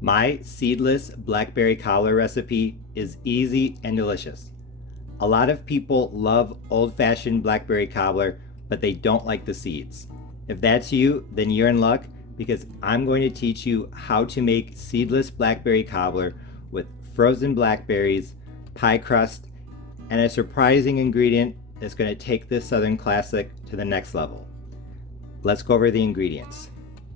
My seedless blackberry cobbler recipe is easy and delicious. A lot of people love old-fashioned blackberry cobbler, but they don't like the seeds. If that's you, then you're in luck because I'm going to teach you how to make seedless blackberry cobbler with frozen blackberries, pie crust, and a surprising ingredient that's going to take this Southern classic to the next level. Let's go over the ingredients.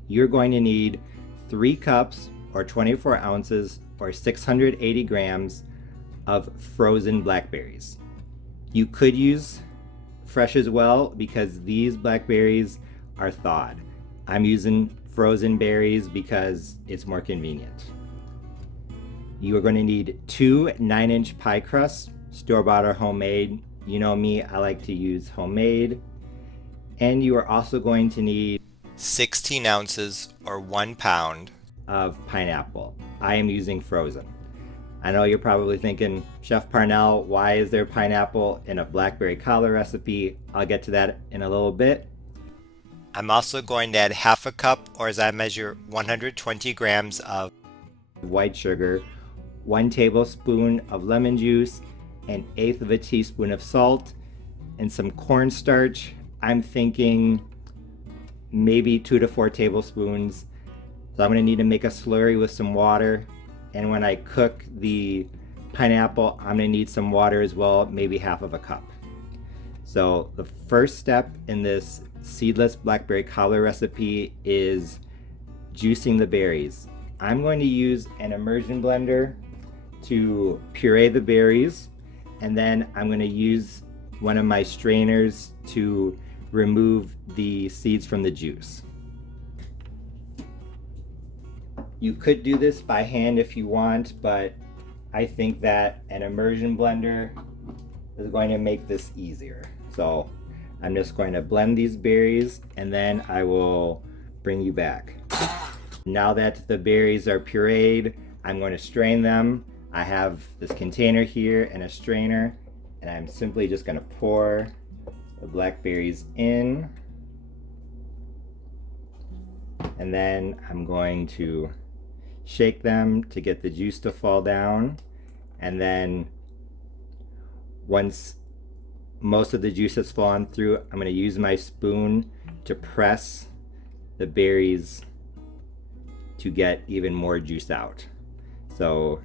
You're going to need 3 cups or 24 ounces or 680 grams of frozen blackberries. You could use fresh as well because these blackberries are thawed. I'm using frozen berries because it's more convenient. You are going to need 2 9-inch pie crusts, store-bought or homemade. You know me, I like to use homemade. And you are also going to need 16 ounces or 1 pound of pineapple. I am using frozen. I know you're probably thinking, Chef Parnell, why is there pineapple in a blackberry cobbler recipe? I'll get to that in a little bit. I'm also going to add half a cup, or as I measure, 120 grams of white sugar, 1 tablespoon of lemon juice, 1/8 of a teaspoon of salt, and some cornstarch. I'm thinking maybe 2 to 4 tablespoons. So I'm going to need to make a slurry with some water. And when I cook the pineapple, I'm going to need some water as well, maybe half of a cup. So the first step in this seedless blackberry cobbler recipe is juicing the berries. I'm going to use an immersion blender to puree the berries, and then I'm going to use one of my strainers to remove the seeds from the juice. You could do this by hand if you want, but I think that an immersion blender is going to make this easier. So I'm just going to blend these berries and then I will bring you back. Now that the berries are pureed, I'm going to strain them. I have this container here and a strainer, and I'm simply just going to pour the blackberries in. And then I'm going to shake them to get the juice to fall down, and then once most of the juice has fallen through, I'm going to use my spoon to press the berries to get even more juice out. So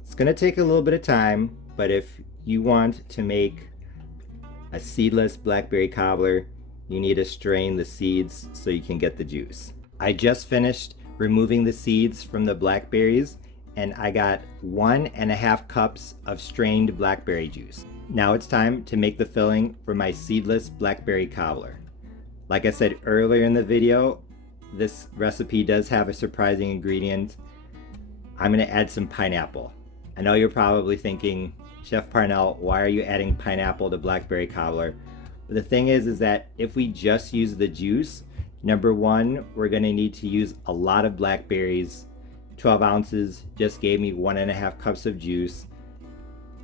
it's going to take a little bit of time, but if you want to make a seedless blackberry cobbler, you need to strain the seeds so you can get the juice. I just finished removing the seeds from the blackberries, and I got 1.5 cups of strained blackberry juice. Now it's time to make the filling for my seedless blackberry cobbler. Like I said earlier in the video, this recipe does have a surprising ingredient. I'm going to add some pineapple. I know you're probably thinking, Chef Parnell, why are you adding pineapple to blackberry cobbler? But the thing is that if we just use the juice, number one, we're going to need to use a lot of blackberries. 12 ounces just gave me 1.5 cups of juice.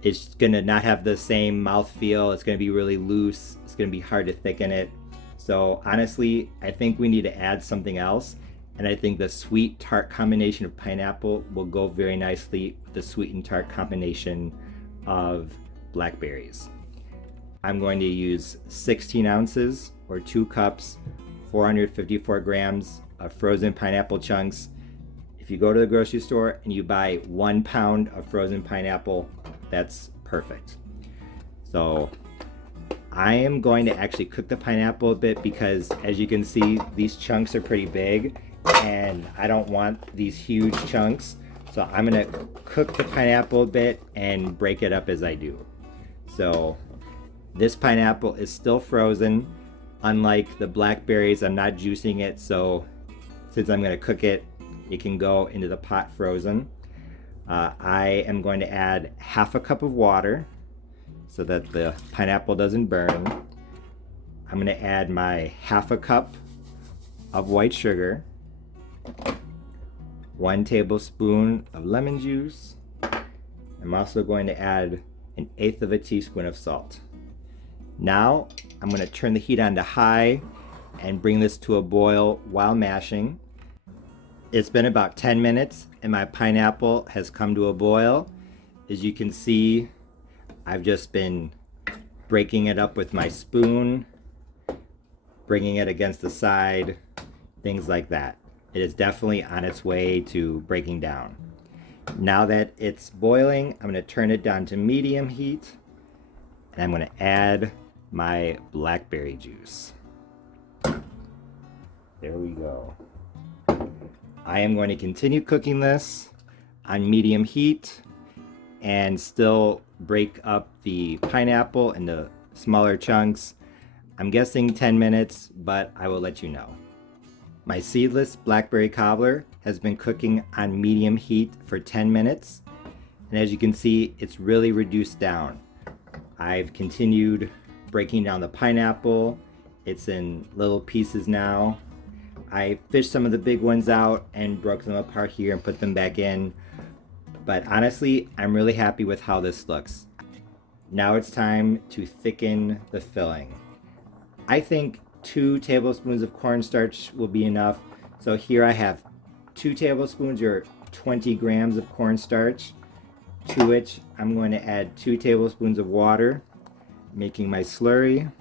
It's going to not have the same mouthfeel. It's going to be really loose. It's going to be hard to thicken it. So honestly, I think we need to add something else. And I think the sweet tart combination of pineapple will go very nicely with the sweet and tart combination of blackberries. I'm going to use 16 ounces or 2 cups, 454 grams of frozen pineapple chunks. If you go to the grocery store and you buy 1 pound of frozen pineapple, that's perfect. So I am going to actually cook the pineapple a bit because, as you can see, these chunks are pretty big and I don't want these huge chunks. So I'm going to cook the pineapple a bit and break it up as I do. So this pineapple is still frozen. Unlike the blackberries, I'm not juicing it, so since I'm going to cook it, it can go into the pot frozen. I am going to add half a cup of water so that the pineapple doesn't burn. I'm going to add my half a cup of white sugar, 1 tablespoon of lemon juice. I'm also going to add 1/8 of a teaspoon of salt. Now I'm going to turn the heat on to high and bring this to a boil while mashing. It's been about 10 minutes and my pineapple has come to a boil. As you can see, I've just been breaking it up with my spoon, bringing it against the side, things like that. It is definitely on its way to breaking down. Now that it's boiling, I'm going to turn it down to medium heat and I'm going to add my blackberry juice. There we go. I am going to continue cooking this on medium heat and still break up the pineapple into smaller chunks. I'm guessing 10 minutes, but I will let you know. My seedless blackberry cobbler has been cooking on medium heat for 10 minutes. And as you can see, it's really reduced down. I've continued breaking down the pineapple. It's in little pieces now. I fished some of the big ones out and broke them apart here and put them back in. But honestly, I'm really happy with how this looks. Now it's time to thicken the filling. I think 2 tablespoons of cornstarch will be enough. So here I have 2 tablespoons or 20 grams of cornstarch, to which I'm going to add 2 tablespoons of water, making my slurry.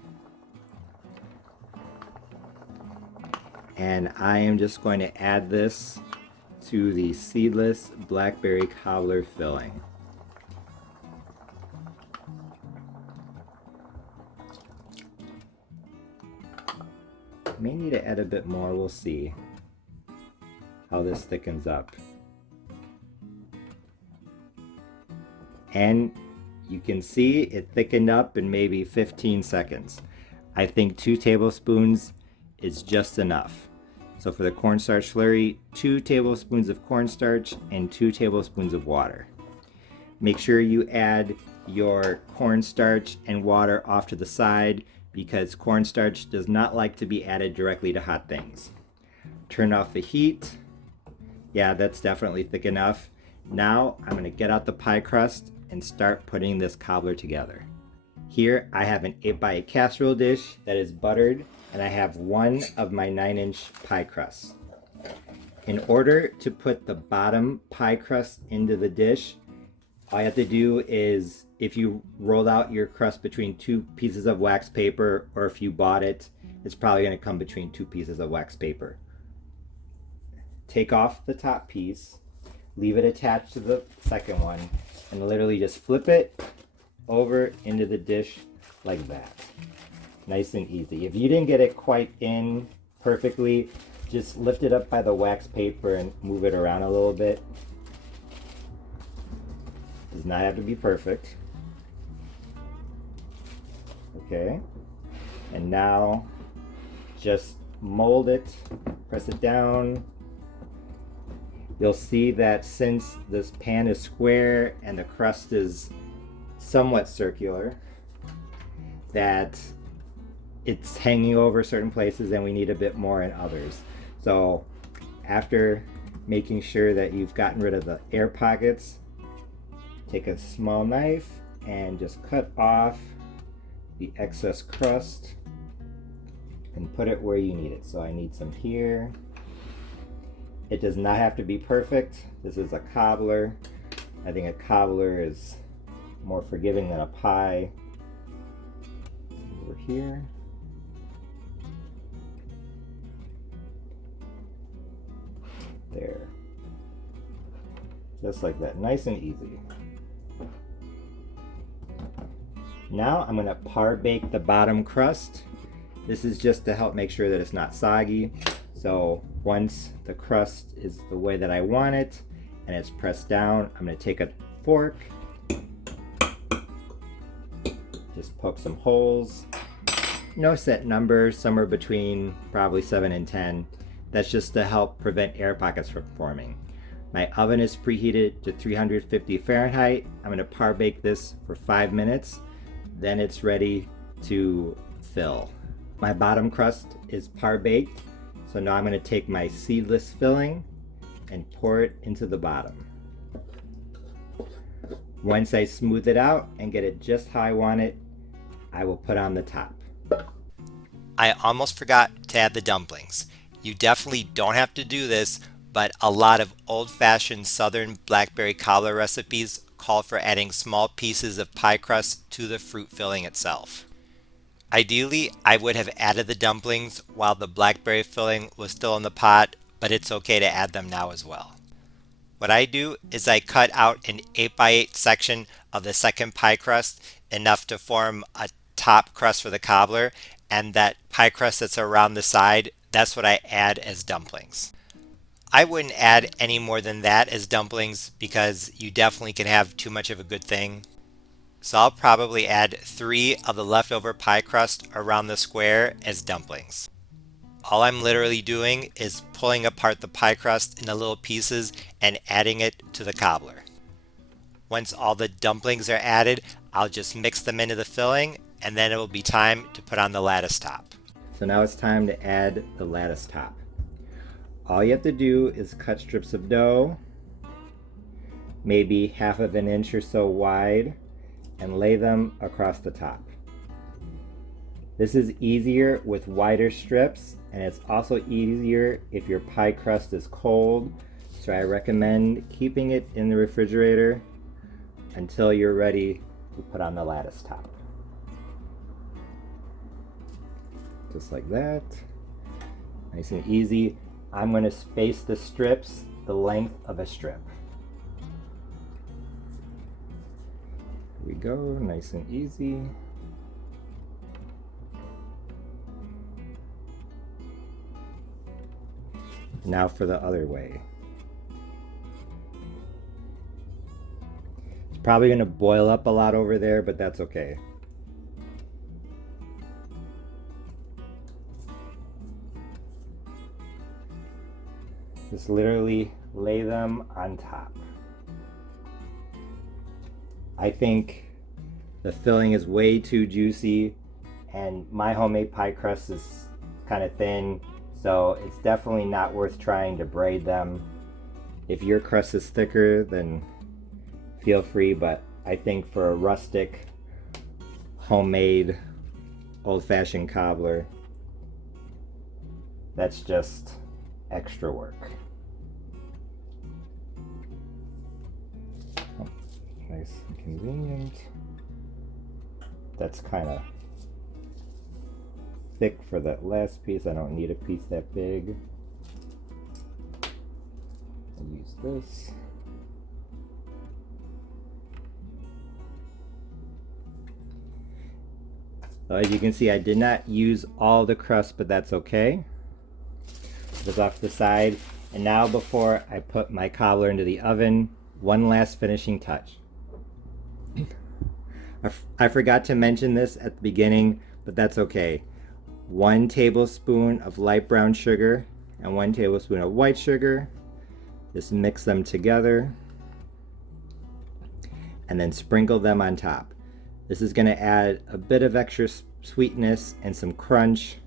And I am just going to add this to the seedless blackberry cobbler filling. May need to add a bit more, we'll see how this thickens up. And you can see it thickened up in maybe 15 seconds. I think 2 tablespoons is just enough. So for the cornstarch slurry, 2 tablespoons of cornstarch and 2 tablespoons of water. Make sure you add your cornstarch and water off to the side because cornstarch does not like to be added directly to hot things. Turn off the heat. Yeah, that's definitely thick enough. Now I'm going to get out the pie crust and start putting this cobbler together. Here I have an 8x8 casserole dish that is buttered, and I have one of my 9-inch pie crusts. In order to put the bottom pie crust into the dish, all you have to do is, if you rolled out your crust between 2 pieces of wax paper, or if you bought it, it's probably going to come between 2 pieces of wax paper. Take off the top piece, leave it attached to the second one, and literally just flip it over into the dish like that. Nice and easy. If you didn't get it quite in perfectly, just lift it up by the wax paper and move it around a little bit. Does not have to be perfect. Okay. And now just mold it, press it down. You'll see that since this pan is square and the crust is somewhat circular, that it's hanging over certain places and we need a bit more in others. So after making sure that you've gotten rid of the air pockets, take a small knife and just cut off the excess crust and put it where you need it. So I need some here. It does not have to be perfect. This is a cobbler. I think a cobbler is more forgiving than a pie. Over here. There. Just like that, nice and easy. Now I'm going to par bake the bottom crust. This is just to help make sure that it's not soggy. So once the crust is the way that I want it and it's pressed down, I'm going to take a fork, just poke some holes. No set number, somewhere between probably 7 and 10. That's just to help prevent air pockets from forming. My oven is preheated to 350 Fahrenheit. I'm going to par bake this for 5 minutes. Then it's ready to fill. My bottom crust is par baked. So now I'm going to take my seedless filling and pour it into the bottom. Once I smooth it out and get it just how I want it, I will put on the top. I almost forgot to add the dumplings. You definitely don't have to do this, but a lot of old-fashioned southern blackberry cobbler recipes call for adding small pieces of pie crust to the fruit filling itself. Ideally, I would have added the dumplings while the blackberry filling was still in the pot, but it's okay to add them now as well. What I do is I cut out an 8x8 section of the second pie crust, enough to form a top crust for the cobbler, and that pie crust that's around the side, that's what I add as dumplings. I wouldn't add any more than that as dumplings because you definitely can have too much of a good thing. So I'll probably add 3 of the leftover pie crust around the square as dumplings. All I'm literally doing is pulling apart the pie crust into little pieces and adding it to the cobbler. Once all the dumplings are added, I'll just mix them into the filling, and then it will be time to put on the lattice top. So now it's time to add the lattice top. All you have to do is cut strips of dough, maybe 1/2 of an inch or so wide, and lay them across the top. This is easier with wider strips, and it's also easier if your pie crust is cold, so I recommend keeping it in the refrigerator until you're ready to put on the lattice top. Just like that. Nice and easy. I'm going to space the strips the length of a strip. Here we go, nice and easy. Now for the other way. It's probably going to boil up a lot over there, but that's okay. Just literally lay them on top. I think the filling is way too juicy, and my homemade pie crust is kind of thin, so it's definitely not worth trying to braid them. If your crust is thicker, then feel free, but I think for a rustic, homemade, old-fashioned cobbler, that's just extra work. Oh, nice and convenient. That's kind of thick for that last piece. I don't need a piece that big. I'll use this. As you can see, I did not use all the crust, but that's okay. This off to the side. And now before I put my cobbler into the oven, one last finishing touch. I forgot to mention this at the beginning, but that's okay. 1 tablespoon of light brown sugar and 1 tablespoon of white sugar. Just mix them together and then sprinkle them on top. This is going to add a bit of extra sweetness and some crunch.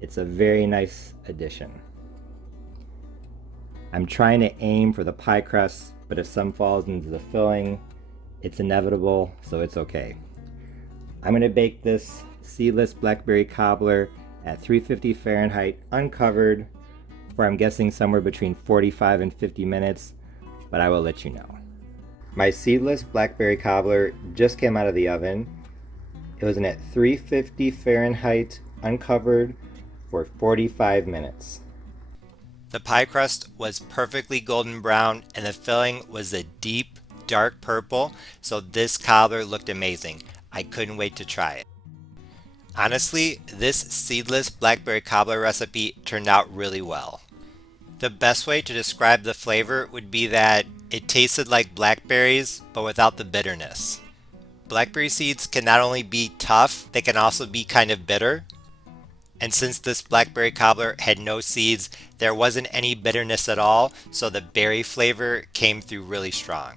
It's a very nice addition. I'm trying to aim for the pie crust, but if some falls into the filling, it's inevitable, so it's okay. I'm going to bake this Seedless Blackberry Cobbler at 350 Fahrenheit uncovered for, I'm guessing, somewhere between 45 and 50 minutes, but I will let you know. My Seedless Blackberry Cobbler just came out of the oven. It was in at 350 Fahrenheit uncovered for 45 minutes. The pie crust was perfectly golden brown and the filling was a deep, dark purple, so this cobbler looked amazing. I couldn't wait to try it. Honestly, this Seedless Blackberry Cobbler recipe turned out really well. The best way to describe the flavor would be that it tasted like blackberries, but without the bitterness. Blackberry seeds can not only be tough, they can also be kind of bitter. And since this blackberry cobbler had no seeds, there wasn't any bitterness at all, so the berry flavor came through really strong.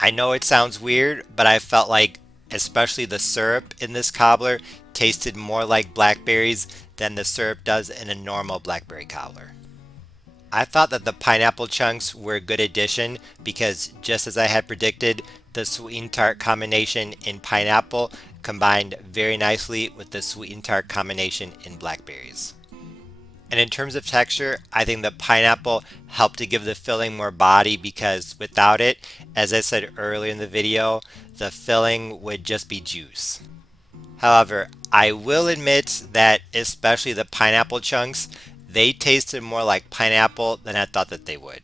I know it sounds weird, but I felt like especially the syrup in this cobbler tasted more like blackberries than the syrup does in a normal blackberry cobbler. I thought that the pineapple chunks were a good addition because, just as I had predicted, the sweet and tart combination in pineapple combined very nicely with the sweet and tart combination in blackberries. And in terms of texture, I think the pineapple helped to give the filling more body because without it, as I said earlier in the video, the filling would just be juice. However, I will admit that especially the pineapple chunks, they tasted more like pineapple than I thought that they would.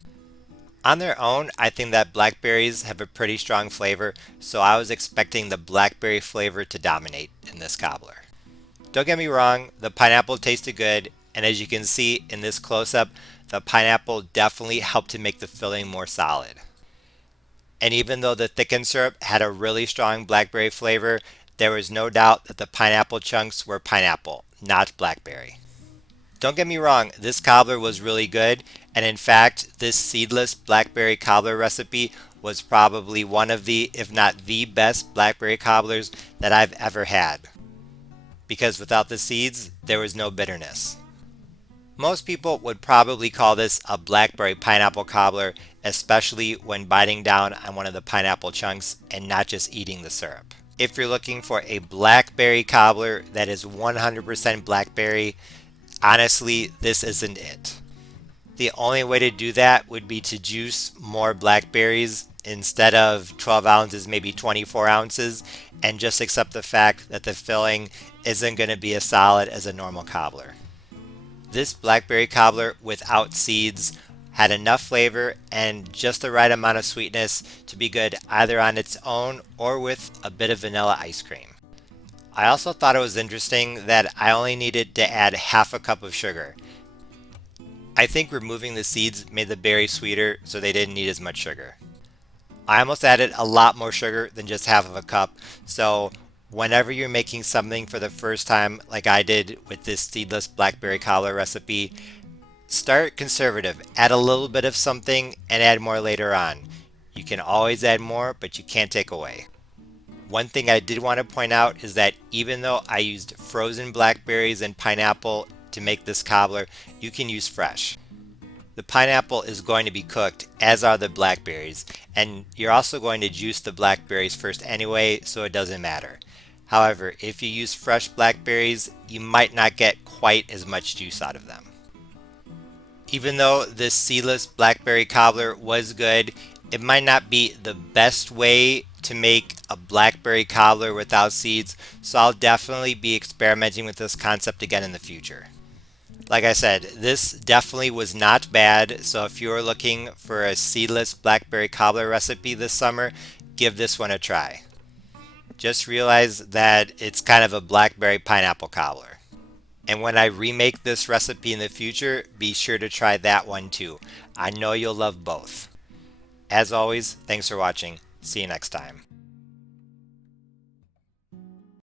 On their own, I think that blackberries have a pretty strong flavor, so I was expecting the blackberry flavor to dominate in this cobbler. Don't get me wrong, the pineapple tasted good, and as you can see in this close-up, the pineapple definitely helped to make the filling more solid. And even though the thickened syrup had a really strong blackberry flavor, there was no doubt that the pineapple chunks were pineapple, not blackberry. Don't get me wrong, this cobbler was really good, and in fact, this seedless blackberry cobbler recipe was probably one of the, if not the best blackberry cobblers that I've ever had. Because without the seeds, there was no bitterness. Most people would probably call this a blackberry pineapple cobbler, especially when biting down on one of the pineapple chunks and not just eating the syrup. If you're looking for a blackberry cobbler that is 100% blackberry, honestly, this isn't it. The only way to do that would be to juice more blackberries instead of 12 ounces, maybe 24 ounces, and just accept the fact that the filling isn't going to be as solid as a normal cobbler. This blackberry cobbler without seeds had enough flavor and just the right amount of sweetness to be good either on its own or with a bit of vanilla ice cream. I also thought it was interesting that I only needed to add half a cup of sugar. I think removing the seeds made the berries sweeter, so they didn't need as much sugar. I almost added a lot more sugar than just half of a cup, so whenever you're making something for the first time like I did with this seedless blackberry cobbler recipe, start conservative. Add a little bit of something and add more later on. You can always add more, but you can't take away. One thing I did want to point out is that even though I used frozen blackberries and pineapple to make this cobbler, you can use fresh. The pineapple is going to be cooked, as are the blackberries, and you're also going to juice the blackberries first anyway, so it doesn't matter. However, if you use fresh blackberries, you might not get quite as much juice out of them. Even though this seedless blackberry cobbler was good, it might not be the best way to make a blackberry cobbler without seeds, so I'll definitely be experimenting with this concept again in the future. Like I said, this definitely was not bad, so if you're looking for a seedless blackberry cobbler recipe this summer, give this one a try. Just realize that it's kind of a blackberry pineapple cobbler. And when I remake this recipe in the future, be sure to try that one too. I know you'll love both. As always, thanks for watching. See you next time.